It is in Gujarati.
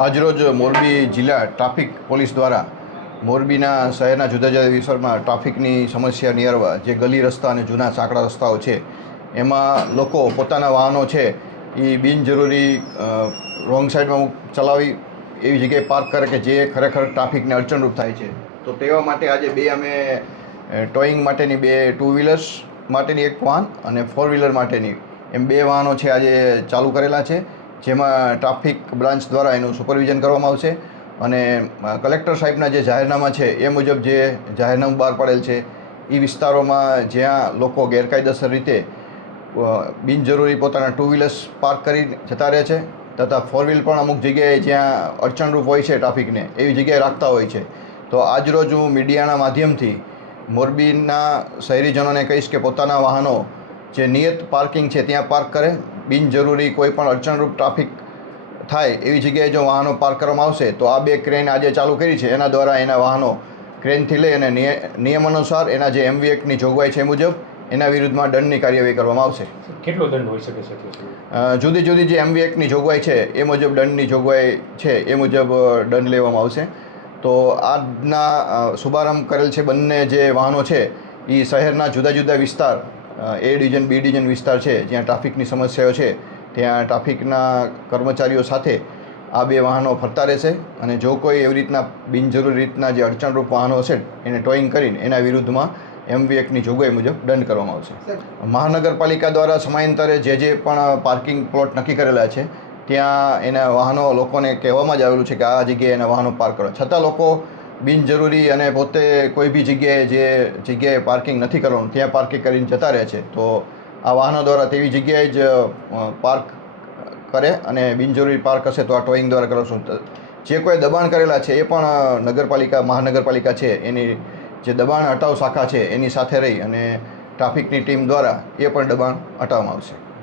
આજરોજ મોરબી જિલ્લા ટ્રાફિક પોલીસ દ્વારા મોરબીના શહેરના જુદા જુદા વિસ્તારમાં ટ્રાફિકની સમસ્યા નિવારવા જે ગલી રસ્તા અને જૂના સાંકડા રસ્તાઓ છે એમાં લોકો પોતાના વાહનો છે એ બિનજરૂરી રોંગ સાઈડમાં ચલાવી એવી જગ્યાએ પાર્ક કરે કે જે ખરેખર ટ્રાફિકને અડચણરૂપ થાય છે. તો તેવા માટે આજે અમે ટોઈંગ માટેની 2 ટુ વ્હીલર્સ માટેની એક વાહન અને 4 વ્હીલર માટેની એમ 2 વાહનો છે આજે ચાલુ કરેલા છે, જેમાં ટ્રાફિક બ્રાન્ચ દ્વારા એનું સુપરવિઝન કરવામાં આવશે અને કલેક્ટર સાહેબના જે જાહેરનામા છે એ મુજબ જે જાહેરનામું બહાર પાડેલ છે એ વિસ્તારોમાં જ્યાં લોકો ગેરકાયદેસર રીતે બિનજરૂરી પોતાના ટુ વ્હીલર્સ પાર્ક કરી જતા રહે છે તથા 4 વ્હીલ પણ અમુક જગ્યાએ જ્યાં અડચણરૂપ હોય છે ટ્રાફિકને એવી જગ્યાએ રાખતા હોય છે. તો આજરોજ હું મીડિયાના માધ્યમથી મોરબીના શહેરીજનોને કહીશ કે પોતાના વાહનો જે નિયત પાર્કિંગ છે ત્યાં પાર્ક કરે. બિનજરૂરી કોઈ પણ અડચણરૂપ ટ્રાફિક થાય એવી જગ્યાએ જો વાહનો પાર્ક કરવામાં આવશે તો આ 2 ક્રેન આજે ચાલુ કરી છે એના દ્વારા એના વાહનો ક્રેનથી લઈ અને નિયમ અનુસાર એના જે MV એક્ટની જોગવાઈ છે એ મુજબ એના વિરુદ્ધમાં દંડની કાર્યવાહી કરવામાં આવશે. કેટલો દંડ હોઈ શકે છે? જુદી જુદી જે MV એક્ટની જોગવાઈ છે એ મુજબ દંડની જોગવાઈ છે એ મુજબ દંડ લેવામાં આવશે. તો આજના શુભારંભ કરેલ છે બંને જે વાહનો છે એ શહેરના જુદા જુદા વિસ્તાર A ડિવિઝન B ડિવિઝન વિસ્તાર છે જ્યાં ટ્રાફિકની સમસ્યાઓ છે ત્યાં ટ્રાફિકના કર્મચારીઓ સાથે આ 2 વાહનો ફરતા રહેશે અને જો કોઈ એવી રીતના બિનજરૂરી રીતના જે અડચણરૂપ વાહનો હશે એને ટોઈંગ કરીને એના વિરુદ્ધમાં MV એક્ટની જોગવાઈ મુજબ દંડ કરવામાં આવશે. મહાનગરપાલિકા દ્વારા સમયાંતરે જે પણ પાર્કિંગ પ્લોટ નક્કી કરેલા છે ત્યાં એના વાહનો લોકોને કહેવામાં જ આવેલું છે કે આ જગ્યાએ એના વાહનો પાર્ક કરો, છતાં લોકો બિનજરૂરી અને પોતે કોઈ બી જગ્યાએ જે જગ્યાએ પાર્કિંગ નથી કરવાનું ત્યાં પાર્કિંગ કરીને જતા રહે છે. તો આ વાહનો દ્વારા તેવી જગ્યાએ જ પાર્ક કરે અને બિનજરૂરી પાર્ક હશે તો આ ટોઈંગ દ્વારા કરશું. જે કોઈ દબાણ કરેલા છે એ પણ મહાનગરપાલિકા છે એની જે દબાણ હટાવ શાખા છે એની સાથે રહી અને ટ્રાફિકની ટીમ દ્વારા એ પણ દબાણ હટાવવામાં આવશે.